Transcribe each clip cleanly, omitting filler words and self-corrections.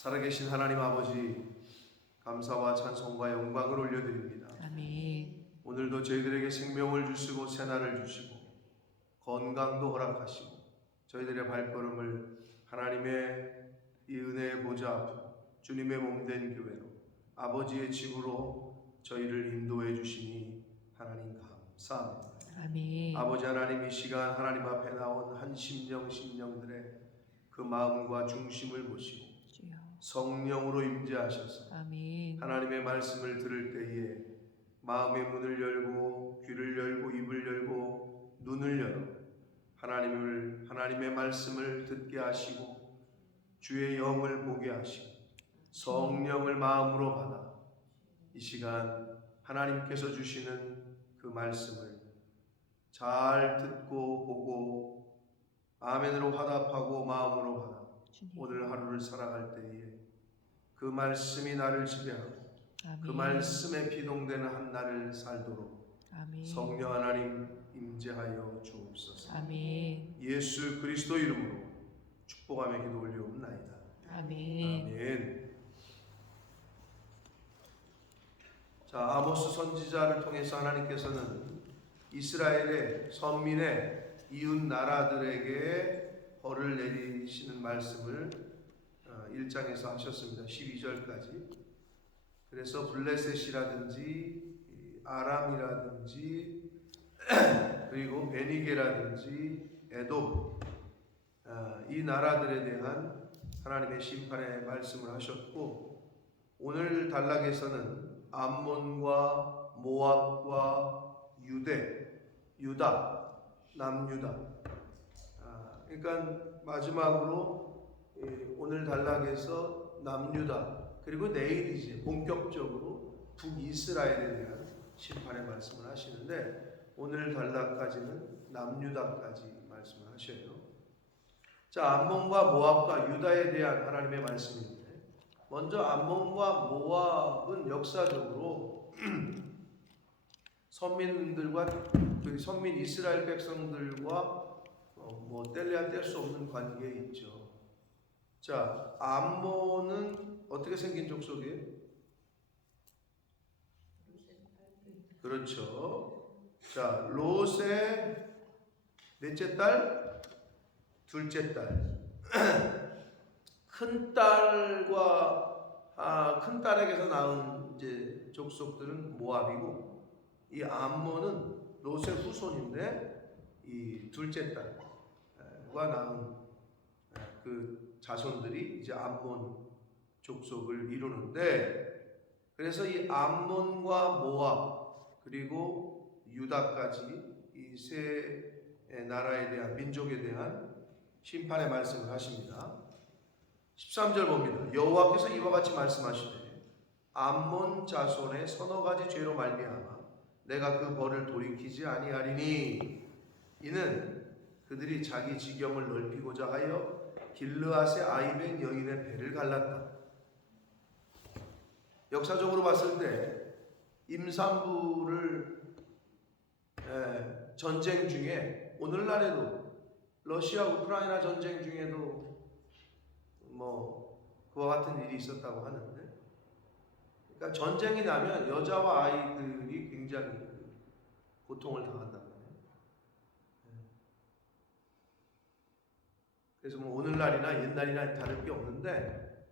살아계신 하나님 아버지, 감사와 찬송과 영광을 올려드립니다. 아멘. 오늘도 저희들에게 생명을 주시고 새날을 주시고 건강도 허락하시고 저희들의 발걸음을 하나님의 이 은혜의 보좌 앞 주님의 몸된 교회로 아버지의 집으로 저희를 인도해 주시니 하나님 감사합니다. 아멘. 아버지 하나님, 이 시간 하나님 앞에 나온 한 심령들의 그 마음과 중심을 보시고 주여. 성령으로 임재하셔서 아멘. 하나님의 말씀을 들을 때에 마음의 문을 열고 귀를 열고 입을 열고 눈을 열어 하나님의 말씀을 듣게 하시고 주의 영을 보게 하시고 성령을 마음으로 받아 이 시간 하나님께서 주시는 그 말씀을 잘 듣고 보고 아멘으로 화답하고 마음으로 받아 주님. 오늘 하루를 살아갈 때에 그 말씀이 나를 지배하고 아멘. 그 말씀에 비동되는 한 날을 살도록 아멘. 성령 하나님 임재하여 주옵소서. 아멘. 예수 그리스도 이름으로 축복하며 기도 올려옵나이다. 아멘. 아멘. 자, 아모스 선지자를 통해서 하나님께서는 이스라엘의 선민의 이웃 나라들에게 벌을 내리시는 말씀을 1장에서 하셨습니다. 12절까지. 그래서 블레셋이라든지 아람이라든지 그리고 베니게라든지 에돔, 이 나라들에 대한 하나님의 심판의 말씀을 하셨고, 오늘 단락에서는 암몬과 모압과 유다, 남유다. 그러니까 마지막으로 오늘 단락에서 남유다, 그리고 내일이지 본격적으로 북이스라엘에 대한 심판의 말씀을 하시는데, 오늘 단락까지는 남유다까지 말씀을 하셔요. 자, 암몬과 모압과 유다에 대한 하나님의 말씀인데, 먼저 암몬과 모압은 역사적으로 선민들과 선민 이스라엘 백성들과 뗄래야 뗄 수 없는 관계에 있죠. 자, 암몬은 어떻게 생긴 족속이에요? 그렇죠. 자, 롯의 넷째 딸, 둘째 딸. 큰 딸에게서 낳은 이제 족속들은 모압이고, 이 암몬은 롯의 후손인데 이 둘째 딸과 낳은 그 자손들이 이제 암몬 족속을 이루는데, 그래서 이 암몬과 모압 그리고 유다까지 이 세 나라에 대한, 민족에 대한 심판의 말씀을 하십니다. 13절 봅니다. 여호와께서 이와 같이 말씀하시되 암몬 자손의 서너 가지 죄로 말미암아 내가 그 벌을 돌이키지 아니하리니, 이는 그들이 자기 지경을 넓히고자 하여 길르앗의 아이벤 여인의 배를 갈랐다. 역사적으로 봤을 때 임산부를 전쟁 중에, 오늘날에도 러시아 우크라이나 전쟁 중에도 그와 같은 일이 있었다고 하는데, 그러니까 전쟁이 나면 여자와 아이들이 굉장히 고통을 당한다고 해요. 그래서 오늘날이나 옛날이나 다를 게 없는데,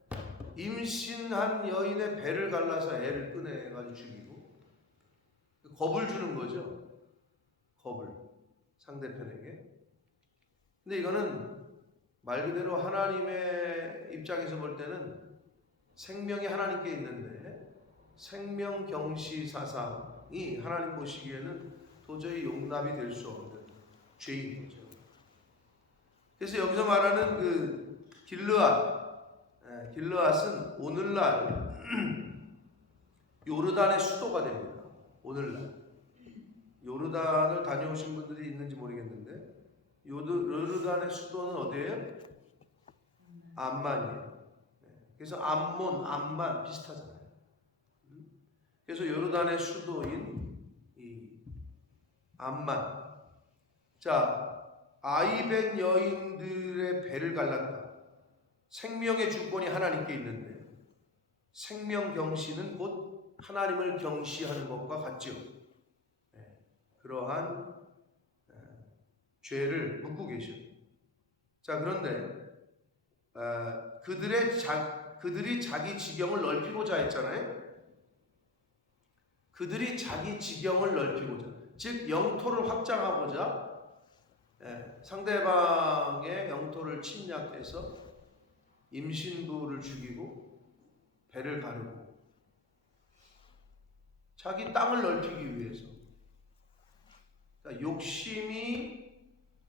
임신한 여인의 배를 갈라서 애를 꺼내가지고 죽이고 겁을 주는 거죠. 겁을 상대편에게. 근데 이거는 말 그대로 하나님의 입장에서 볼 때는 생명이 하나님께 있는데, 생명경시 사상이 하나님 보시기에는 도저히 용납이 될 수 없는 죄인 거죠. 그래서 여기서 말하는 그 길르앗은 오늘날 요르단의 수도가 됩니다. 오늘날 요르단을 다녀오신 분들이 있는지 모르겠는데, 요르단의 수도는 어디예요? 암만이에요. 그래서 암몬, 암만 비슷하잖아요. 그래서 요르단의 수도인 이 암만. 자, 아이벤 여인들의 배를 갈랐다. 생명의 주권이 하나님께 있는데 생명 경시는 곧 하나님을 경시하는 것과 같죠. 그러한 죄를 묻고 계셔. 자, 그런데 그들이 자기 지경을 넓히고자 했잖아요. 그들이 자기 지경을 넓히고자, 즉 영토를 확장하고자 상대방의 영토를 침략해서 임신부를 죽이고 배를 가르고 자기 땅을 넓히기 위해서. 그러니까 욕심이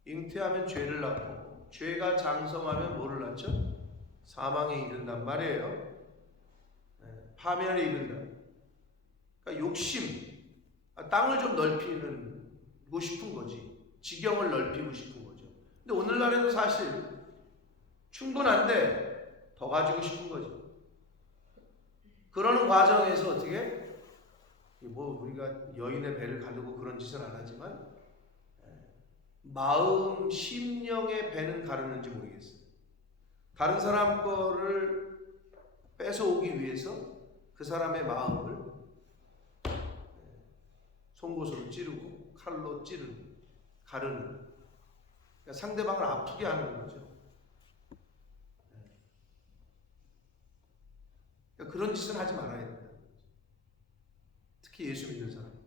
잉태하면 죄를 낳고 죄가 장성하면 뭐를 낳죠? 사망에 이른단 말이에요. 파멸에 이른다. 그러니까 욕심, 땅을 좀 넓히고 싶은 거지. 지경을 넓히고 싶은 거죠. 근데 오늘날에도 사실 충분한데 더 가지고 싶은 거죠. 그러는 과정에서 어떻게 뭐 우리가 여인의 배를 가르고 그런 짓은 안 하지만 마음, 심령의 배는 가르는지 모르겠어요. 다른 사람 거를 뺏어오기 위해서 그 사람의 마음을 송곳으로 찌르고 칼로 찌르는, 가르는, 그러니까 상대방을 아프게 하는 거죠. 그러니까 그런 짓은 하지 말아야 된다. 특히 예수 믿는 사람.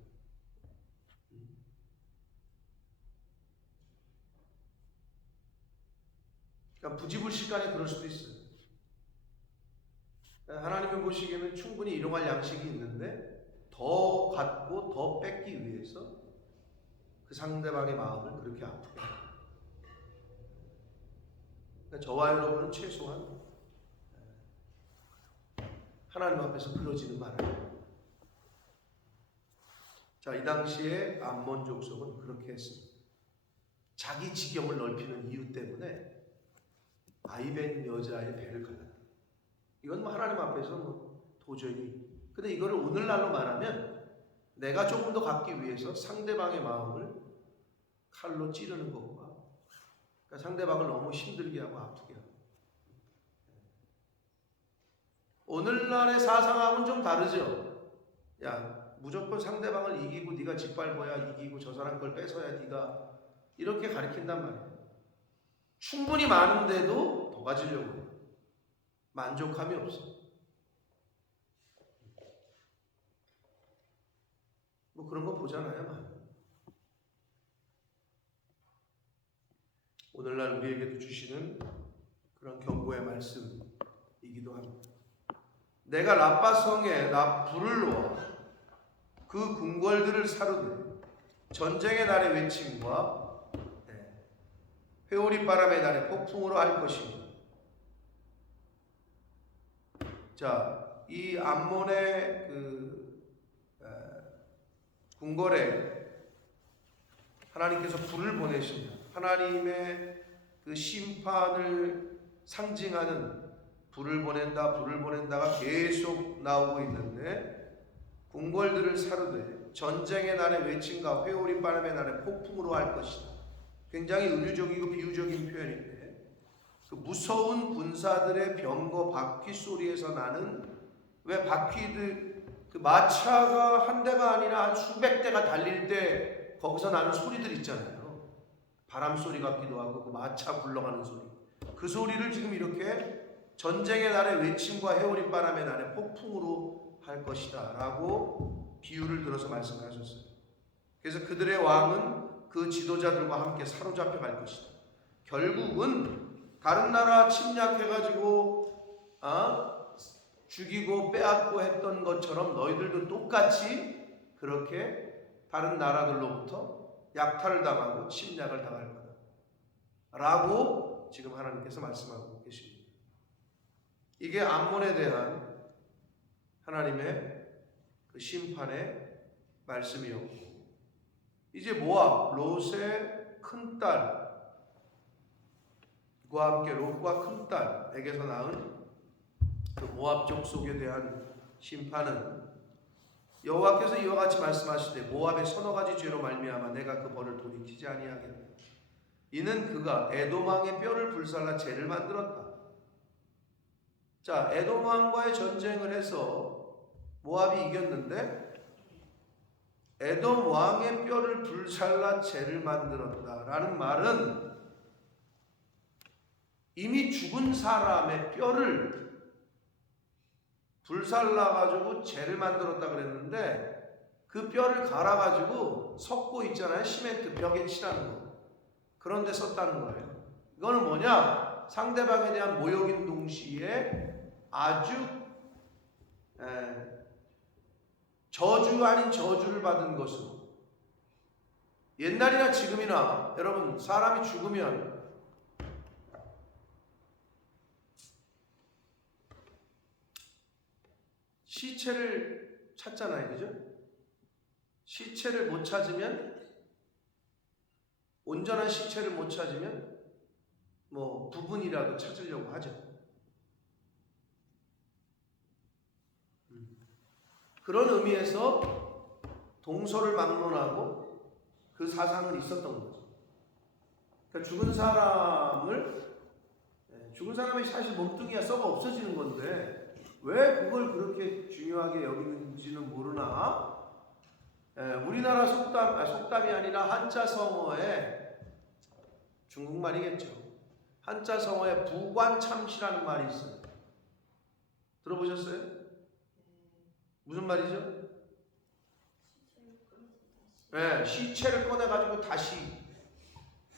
그러니까 부지불식간에 그럴 수도 있어요. 하나님이 보시기에는 충분히 일용할 양식이 있는데 더 갖고 더 뺏기 위해서 그 상대방의 마음을 그렇게 아프게 합니다. 그러니까 저와 여러분은 최소한 하나님 앞에서 그러지는 말아요. 자, 이 당시에 암몬 족속은 그렇게 했습니다. 자기 지경을 넓히는 이유 때문에 아이벤 여자의 배를 갈랐다. 이건 뭐 하나님 앞에서 뭐 도저히. 근데 이거를 오늘날로 말하면 내가 조금 더 갖기 위해서 상대방의 마음을 칼로 찌르는 것과, 그러니까 상대방을 너무 힘들게 하고 아프게 하고. 오늘날의 사상하고는 좀 다르죠. 야, 무조건 상대방을 이기고 네가 짓밟아야 이기고 저 사람 걸 뺏어야 네가, 이렇게 가르친단 말이에요. 충분히 많은데도 더 가지려고 해요. 만족함이 없어. 뭐 그런 거 보잖아요, 많이. 오늘날 우리에게도 주시는 그런 경고의 말씀이기도 합니다. 내가 라빠성에 불을 놓아 그 궁궐들을 사르되 전쟁의 날의 외침과 회오리 바람의 날의 폭풍으로 할 것이니. 자, 이 암몬의 궁궐에 하나님께서 불을 보내신다. 하나님의 그 심판을 상징하는 불을 보낸다가 계속 나오고 있는데, 궁궐들을 사르되 전쟁의 날의 외침과 회오리 바람의 날의 폭풍으로 할 것이다. 굉장히 은유적이고 비유적인 표현인데, 그 무서운 군사들의 병거 바퀴 소리에서 나는, 왜 바퀴들 그 마차가 한 대가 아니라 수백 대가 달릴 때 거기서 나는 소리들 있잖아요. 바람 소리 같기도 하고 그 마차 굴러가는 소리. 그 소리를 지금 이렇게 전쟁의 날의 외침과 회오리 바람의 날의 폭풍으로 할 것이다 라고 비유를 들어서 말씀하셨어요. 그래서 그들의 왕은 그 지도자들과 함께 사로잡혀 갈 것이다. 결국은 다른 나라 침략해가지고 죽이고 빼앗고 했던 것처럼 너희들도 똑같이 그렇게 다른 나라들로부터 약탈을 당하고 침략을 당할 거다 라고 지금 하나님께서 말씀하고 계십니다. 이게 암몬에 대한 하나님의 그 심판의 말씀이었고, 이제 모압, 롯의 큰딸과 함께 롯과 큰딸에게서 낳은 그 모압 족속에 대한 심판은 여호와께서 이와 같이 말씀하시되 모압의 서너 가지 죄로 말미암아 내가 그 벌을 돌이키지 아니하겠다. 이는 그가 에돔 왕의 뼈를 불살라 죄를 만들었다. 자, 에돔 왕과의 전쟁을 해서 모압이 이겼는데 에돔 왕의 뼈를 불살라 재를 만들었다라는 말은 이미 죽은 사람의 뼈를 불살라 가지고 재를 만들었다 그랬는데 그 뼈를 갈아 가지고 석고 있잖아요. 시멘트 벽에 칠하는 거. 그런 데 썼다는 거예요. 이거는 뭐냐? 상대방에 대한 모욕인 동시에 아주 저주 아닌 저주를 받은 것으로. 옛날이나 지금이나 여러분 사람이 죽으면 시체를 찾잖아요. 그죠? 시체를 못 찾으면, 온전한 시체를 못 찾으면 뭐 부분이라도 찾으려고 하죠. 그런 의미에서 동서를 막론하고 그 사상은 있었던 거죠. 그러니까 죽은 사람이 사실 몸뚱이가 썩어 없어지는 건데 왜 그걸 그렇게 중요하게 여기는지는 모르나. 우리나라 속담이 아니라 한자성어에, 중국말이겠죠. 한자성어에 부관참시라는 말이 있어요. 들어보셨어요? 무슨 말이죠? 시체를 꺼내가지고 다시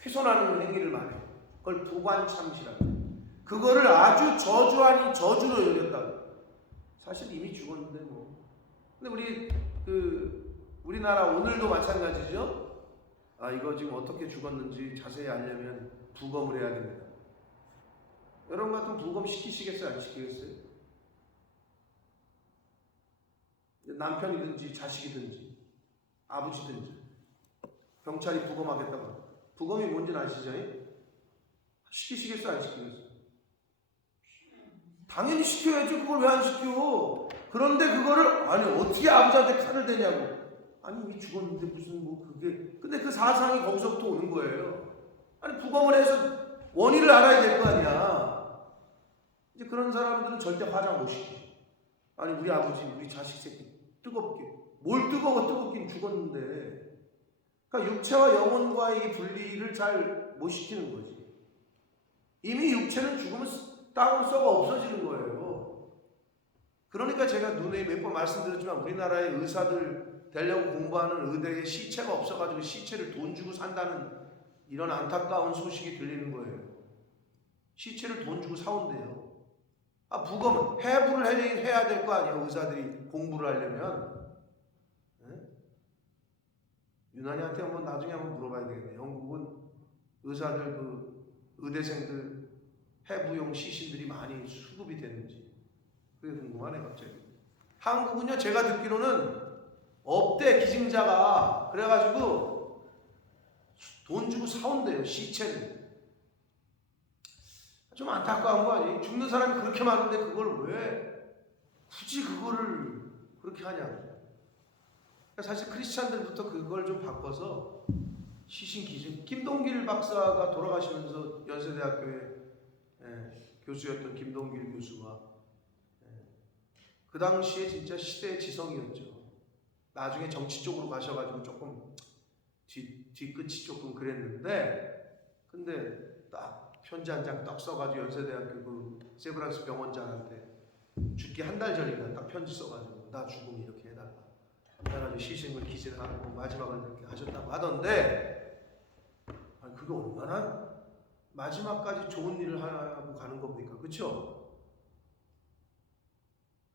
훼손하는 행위를 말해요. 그걸 부관참시라고. 그거를 아주 저주 아닌 저주로 여겼다고. 사실 이미 죽었는데 뭐. 근데 우리나라 오늘도 마찬가지죠. 이거 지금 어떻게 죽었는지 자세히 알려면 부검을 해야 됩니다. 여러분 같은 부검 시키시겠어요? 안 시키겠어요? 남편이든지 자식이든지 아버지든지 경찰이 부검하겠다고. 부검이 뭔지는 아시죠? 시키시겠어요? 안 시키겠어요? 당연히 시켜야죠. 그걸 왜 안 시켜? 그런데 그거를 어떻게 아버지한테 칼을 대냐고. 이미 죽었는데 무슨 그게. 근데 그 사상이 거기서부터 오는 거예요. 부검을 해서 원인을 알아야 될 거 아니야. 이제 그런 사람들은 절대 화장 못 시켜. 우리 아버지, 우리 자식 새끼 뜨겁게. 뭘 뜨겁긴 죽었는데. 그러니까 육체와 영혼과의 분리를 잘 못 시키는 거지. 이미 육체는 죽으면 땅으로 썩어 없어지는 거예요. 그러니까 제가 눈에 몇 번 말씀드렸지만 우리나라의 의사들 되려고 공부하는 의대에 시체가 없어가지고 시체를 돈 주고 산다는 이런 안타까운 소식이 들리는 거예요. 시체를 돈 주고 사온대요. 부검은 해부를 해야 될 거 아니에요. 의사들이 공부를 하려면. 유난히한테 나중에 한번 물어봐야 되겠네. 영국은 의사들 의대생들 해부용 시신들이 많이 수급이 되는지 그게 궁금하네 갑자기. 한국은요 제가 듣기로는 없대. 기증자가. 그래가지고 돈 주고 사온대요 시체를. 좀 안타까운 거 아니에요? 죽는 사람이 그렇게 많은데 그걸 왜 굳이 그거를 그렇게 하냐. 사실 크리스찬들부터 그걸 좀 바꿔서 시신 기증. 김동길 박사가 돌아가시면서 연세대학교에 교수였던 김동길 교수가 그 당시에 진짜 시대의 지성이었죠. 나중에 정치 쪽으로 가셔가지고 조금 뒤끝이 조금 그랬는데, 근데 딱 편지 한 장 딱 써가지고 연세대학교 세브란스 병원장한테 죽기 한 달 전인가 딱 편지 써가지고 나 죽으면 이렇게 해달라. 그래가지고 시신을 기증하고 마지막을 그렇게 하셨다고 하던데, 그게 얼마나 마지막까지 좋은 일을 하고 가는 겁니까? 그렇죠?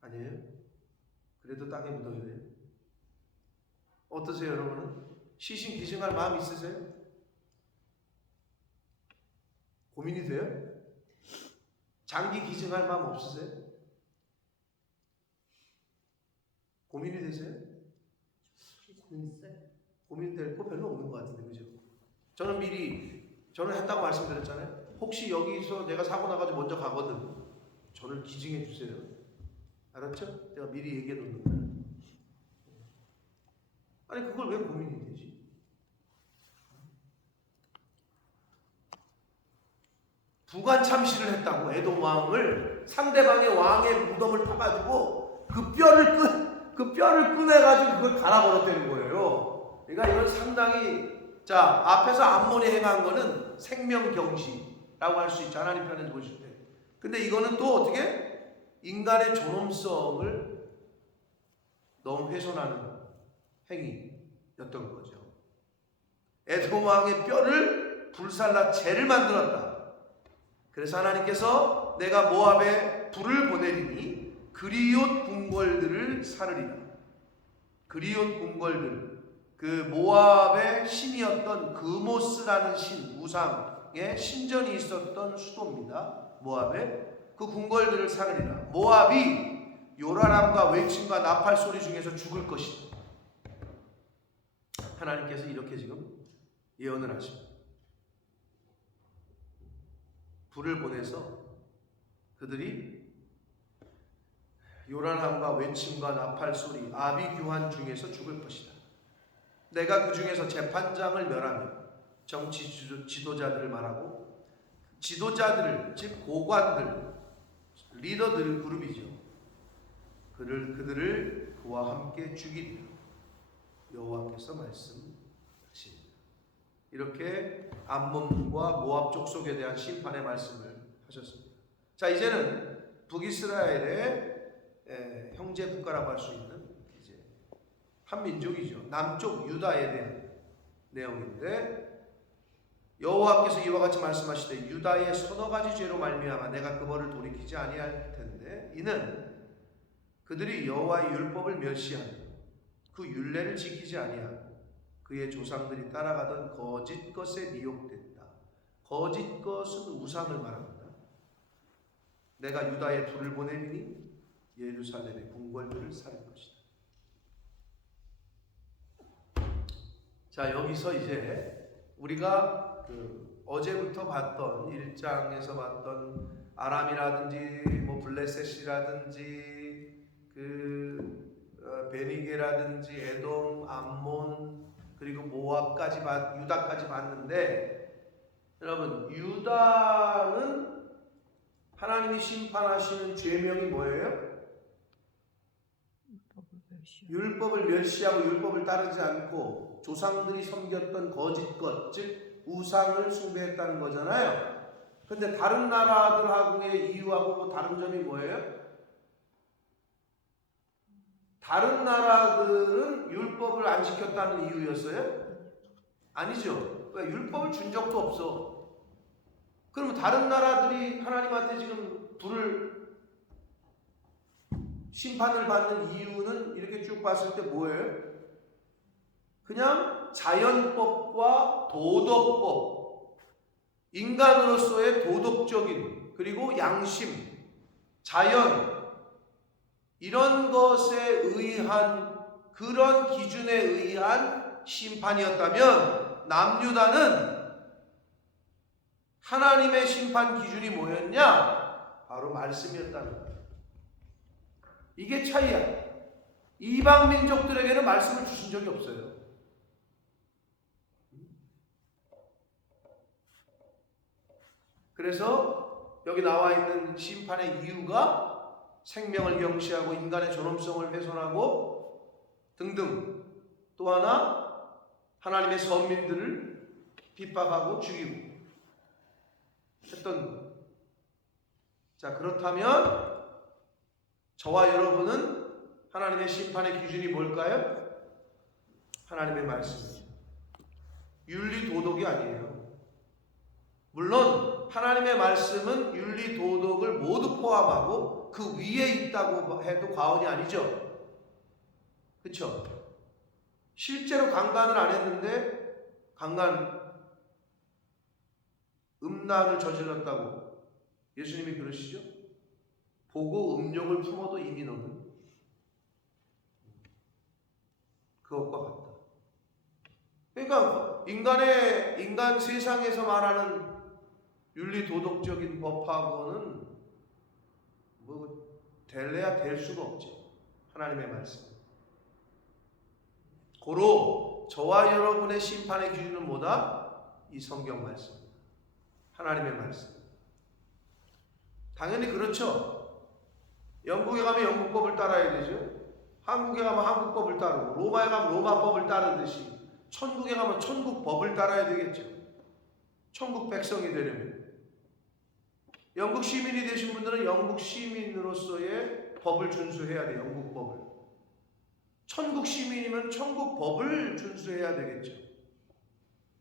아니에요? 그래도 땅에 묻어야 돼요? 어떠세요 여러분은? 시신 기증할 마음 있으세요? 고민이 돼요? 장기 기증할 마음 없으세요? 고민이 되세요? 고민될 거 별로 없는 것 같은데, 그죠? 저는 했다고 말씀드렸잖아요. 혹시 여기서 내가 사고 나가지고 먼저 가거든, 저를 기증해 주세요. 알았죠? 제가 미리 얘기해 놓는 거예요. 그걸 왜 고민이 되지? 부관 참시를 했다고 에돔 왕을 상대방의 왕의 무덤을 파가지고 그 뼈를 꺼내가지고 그걸 갈아버렸다는 거예요. 그러니까 이건 상당히, 자, 앞에서 암몬이 행한 거는 생명경시라고 할 수 있죠. 하나님 편에서 보실 때. 근데 이거는 또 어떻게? 인간의 존엄성을 너무 훼손하는 행위였던 거죠. 에돔 왕의 뼈를 불살라 재를 만들었다. 그래서 하나님께서 내가 모압에 불을 보내리니 그리옷 궁궐들을 사르리라. 그리옷 궁궐들, 그 모압의 신이었던 그모스라는 신, 우상의 신전이 있었던 수도입니다. 모압에 그 궁궐들을 사르리라. 모압이 요란함과 외침과 나팔 소리 중에서 죽을 것이다. 하나님께서 이렇게 지금 예언을 하십니다. 불을 보내서 그들이 요란함과 외침과 나팔 소리, 아비규환 중에서 죽을 것이다. 내가 그 중에서 재판장을 멸하며 정치 지도자들을 말하고, 지도자들을, 즉 고관들, 리더들 그룹이죠. 그들을 그와 함께 죽이리라. 여호와께서 말씀하십니다. 이렇게 암몬과 모압 족속에 대한 심판의 말씀을 하셨습니다. 자, 이제는 북이스라엘의 형제 국가라고 할 수 있는 이제 한 민족이죠. 남쪽 유다에 대한 내용인데, 여호와께서 이와 같이 말씀하시되 유다의 서너 가지 죄로 말미암아 내가 그 벌을 돌이키지 아니할 텐데, 이는 그들이 여호와의 율법을 멸시하며 그 율례를 지키지 아니하고 그의 조상들이 따라가던 거짓 것에 미혹됐다. 거짓 것은 우상을 말합니다. 내가 유다에 불을 보내리니 예루살렘의 궁궐들을 살 것이다. 자, 여기서 이제 우리가 어제부터 봤던 1장에서 봤던 아람이라든지 뭐 블레셋이라든지 베니게라든지 에돔, 암몬, 그리고 모압까지 유다까지 봤는데, 여러분, 유다는 하나님이 심판하시는 죄명이 뭐예요? 율법을 멸시하고 율법을 따르지 않고 조상들이 섬겼던 거짓 것, 즉 우상을 숭배했다는 거잖아요. 근데 다른 나라들하고의 이유하고 뭐 다른 점이 뭐예요? 다른 나라들은 율법을 안 지켰다는 이유였어요? 아니죠. 왜? 율법을 준 적도 없어. 그럼 다른 나라들이 하나님한테 지금 심판을 받는 이유는 이렇게 쭉 봤을 때 뭐예요? 그냥 자연법과 도덕법, 인간으로서의 도덕적인, 그리고 양심, 자연, 이런 것에 의한, 그런 기준에 의한 심판이었다면, 남유다는 하나님의 심판 기준이 뭐였냐? 바로 말씀이었다는 거예요. 이게 차이야. 이방 민족들에게는 말씀을 주신 적이 없어요. 그래서 여기 나와 있는 심판의 이유가 생명을 경시하고 인간의 존엄성을 훼손하고 등등, 또 하나 하나님의 선민들을 핍박하고 죽이고 했던 것. 자, 그렇다면 저와 여러분은 하나님의 심판의 기준이 뭘까요? 하나님의 말씀이죠. 윤리 도덕이 아니에요. 물론 하나님의 말씀은 윤리 도덕을 모두 포함하고 그 위에 있다고 해도 과언이 아니죠. 그렇죠? 실제로 강간을 안 했는데 음란을 저질렀다고 예수님이 그러시죠? 보고 음욕을 품어도 이미 너는 그것과 같다. 그러니까 인간 세상에서 말하는 윤리 도덕적인 법하고는 뭐 될래야 될 수가 없죠. 하나님의 말씀. 고로 저와 여러분의 심판의 기준은 뭐다? 이 성경 말씀, 하나님의 말씀. 당연히 그렇죠. 영국에 가면 영국법을 따라야 되죠. 한국에 가면 한국법을 따르고, 로마에 가면 로마법을 따르듯이 천국에 가면 천국법을 따라야 되겠죠. 천국 백성이 되려면. 영국 시민이 되신 분들은 영국 시민으로서의 법을 준수해야 돼요. 영국 법을. 천국 시민이면 천국 법을 준수해야 되겠죠.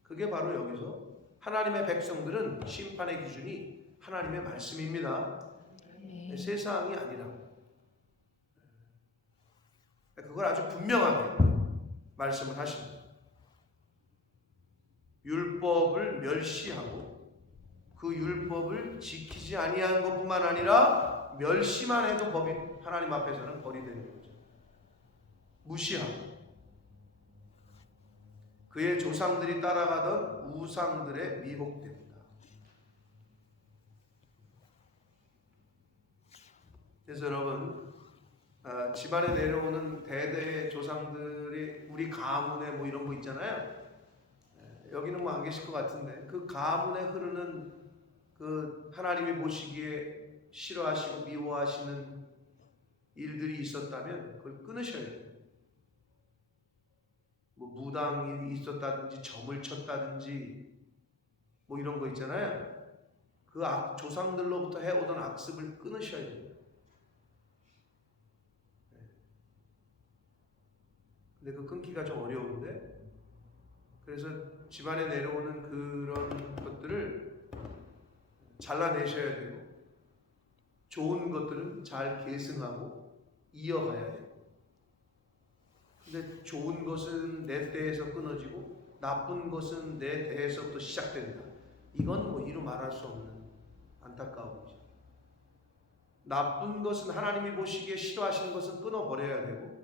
그게 바로 여기서 하나님의 백성들은 심판의 기준이 하나님의 말씀입니다. 아멘. 세상이 아니라고. 그걸 아주 분명하게 말씀을 하십니다. 율법을 멸시하고 그 율법을 지키지 아니한 것뿐만 아니라 멸시만 해도 법이 하나님 앞에서는 벌이 되는 거죠. 무시하고 그의 조상들이 따라가던 우상들에 미혹됩니다. 그래서 여러분, 집안에 내려오는 대대의 조상들이 우리 가문에 뭐 이런 거 있잖아요. 여기는 뭐 안 계실 것 같은데 그 가문에 흐르는 그 하나님이 보시기에 싫어하시고 미워하시는 일들이 있었다면 그걸 끊으셔야 돼요. 뭐 무당이 있었다든지 점을 쳤다든지 뭐 이런 거 있잖아요. 그 조상들로부터 해오던 악습을 끊으셔야 됩니다. 근데 그 끊기가 좀 어려운데, 그래서 집안에 내려오는 그런 것들을 잘라내셔야 되고 좋은 것들은 잘 계승하고 이어가야 돼요. 근데 좋은 것은 내 때에서 끊어지고 나쁜 것은 내 때에서부터 시작된다. 이건 뭐 이루 말할 수 없는 안타까움이죠. 나쁜 것은 하나님이 보시기에 싫어하시는 것은 끊어버려야 되고,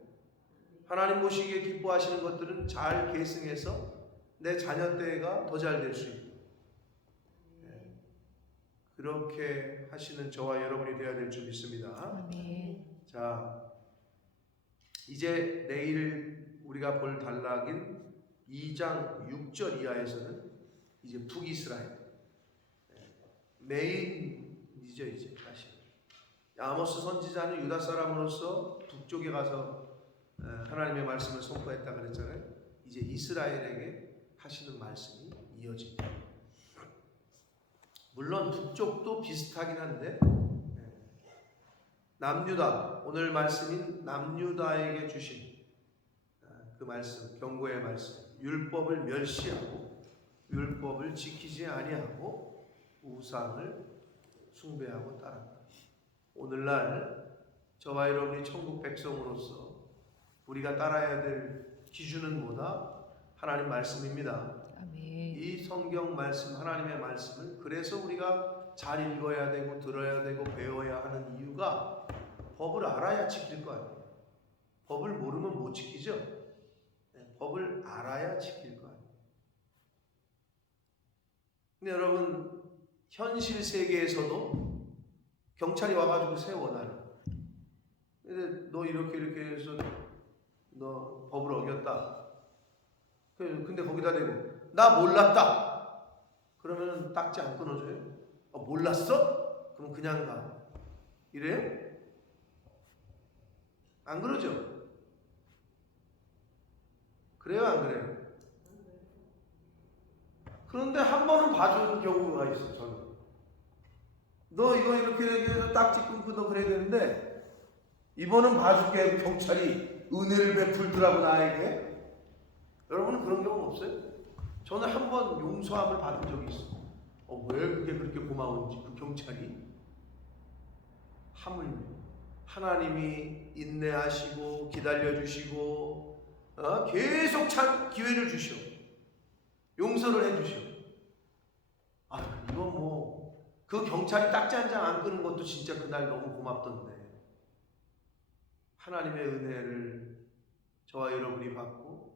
하나님 보시기에 기뻐하시는 것들은 잘 계승해서 내 자녀 때가 더 잘 될 수 있고, 그렇게 하시는 저와 여러분이 되어야 될 줄 믿습니다. 아멘. 자, 이제 내일 우리가 볼 단락인 2장 6절 이하에서는 이제 북이스라엘 메인이죠. 이제 다시 아모스 선지자는 유다 사람으로서 북쪽에 가서 하나님의 말씀을 선포했다 그랬잖아요. 이제 이스라엘에게 하시는 말씀이 이어집니다. 물론 북쪽도 비슷하긴 한데 남유다, 오늘 말씀인 남유다에게 주신 그 말씀, 경고의 말씀, 율법을 멸시하고 율법을 지키지 아니하고 우상을 숭배하고 따른다. 오늘날 저와 여러분이 천국 백성으로서 우리가 따라야 될 기준은 뭐다? 하나님 말씀입니다. 아멘. 이 성경 말씀, 하나님의 말씀을 그래서 우리가 잘 읽어야 되고 들어야 되고 배워야 하는 이유가 법을 알아야 지킬 거 아니에요. 법을 모르면 못 지키죠. 법을 알아야 지킬 거 아니에요. 근데 여러분, 현실 세계에서도 경찰이 와가지고 세워 나를. 근데 너 이렇게 해서 너 법을 어겼다. 근데 거기다 대고 나 몰랐다. 그러면 딱지 안 끊어줘요? 몰랐어? 그럼 그냥 가. 이래요? 안 그러죠? 그래요, 안 그래요? 그런데 한 번은 봐주는 경우가 있어. 저는 너 이거 이렇게 해서 딱지 끊고 너 그래야 되는데 이번은 봐줄게. 경찰이 은혜를 베풀더라고 나에게. 여러분은 그런 경우 없어요? 저는 한 번 용서함을 받은 적이 있어요. 왜 그게 그렇게 고마운지. 그 경찰이 하물며 하나님이 인내하시고 기다려주시고 계속 기회를 주시오. 용서를 해주시오. 이거 뭐 그 경찰이 딱지 한 장 안 끄는 것도 진짜 그날 너무 고맙던데, 하나님의 은혜를 저와 여러분이 받고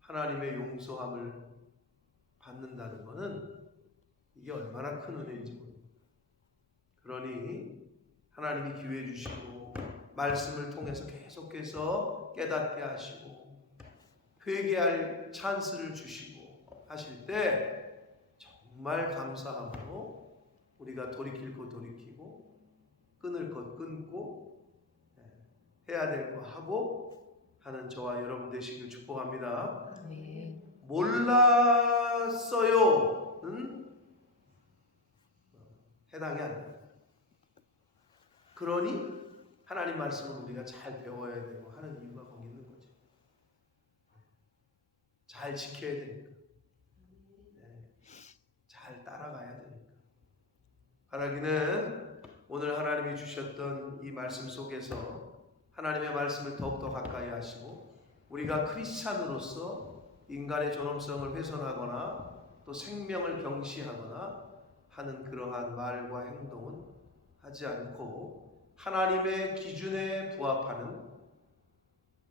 하나님의 용서함을 받는다는 것은 이게 얼마나 큰 은혜인지 모릅니다. 그러니 하나님이 기회 주시고 말씀을 통해서 계속해서 깨닫게 하시고 회개할 찬스를 주시고 하실 때 정말 감사하고, 우리가 돌이킬 것 돌이키고 끊을 것 끊고 해야 될 거 하고 하는 저와 여러분 되시길 축복합니다. 아멘. 몰랐어요는 해당이 안 돼요. 그러니 하나님 말씀을 우리가 잘 배워야 되고 하는 이유가 거기 있는 거죠. 잘 지켜야 되니까. 네. 잘 따라가야 되니까. 바라기는 오늘 하나님이 주셨던 이 말씀 속에서 하나님의 말씀을 더욱더 가까이 하시고 우리가 크리스찬으로서 인간의 존엄성을 훼손하거나 또 생명을 경시하거나 하는 그러한 말과 행동은 하지 않고 하나님의 기준에 부합하는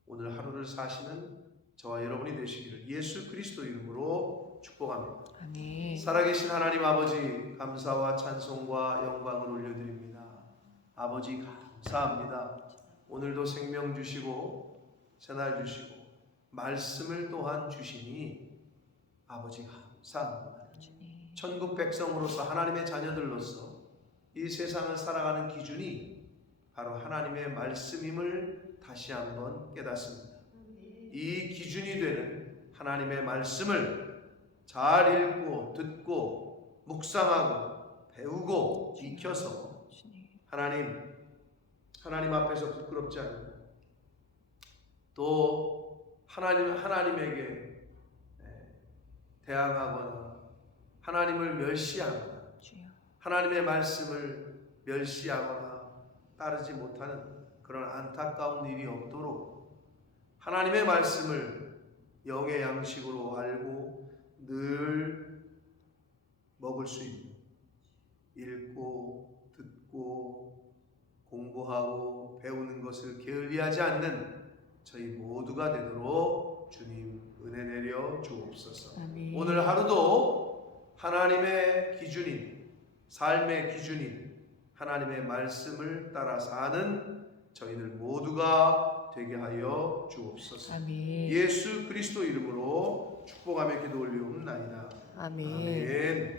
오늘 하루를 사시는 저와 여러분이 되시기를 예수 그리스도 이름으로 축복합니다. 아멘. 살아계신 하나님 아버지 감사와 찬송과 영광을 올려드립니다. 아버지 감사합니다. 오늘도 생명 주시고 새날 주시고 말씀을 또한 주시니 아버지 감사합니다. 주님. 천국 백성으로서 하나님의 자녀들로서 이 세상을 살아가는 기준이 바로 하나님의 말씀임을 다시 한번 깨닫습니다. 이 기준이 되는 하나님의 말씀을 잘 읽고 듣고 묵상하고 배우고 익혀서 주님. 하나님 앞에서 부끄럽지 않고 또 하나님에게 대항하거나 하나님을 멸시하거나 주여. 하나님의 말씀을 멸시하거나 따르지 못하는 그런 안타까운 일이 없도록 하나님의 말씀을 영의 양식으로 알고 늘 먹을 수 있는 읽고 듣고 공부하고 배우는 것을 게을리하지 않는 저희 모두가 되도록 주님 은혜 내려 주옵소서. 아멘. 오늘 하루도 하나님의 기준인 삶의 기준인 하나님의 말씀을 따라 사는 저희들 모두가 되게 하여 주옵소서. 아멘. 예수 그리스도 이름으로 축복하며 기도 올리옵나이다. 아멘. 아멘.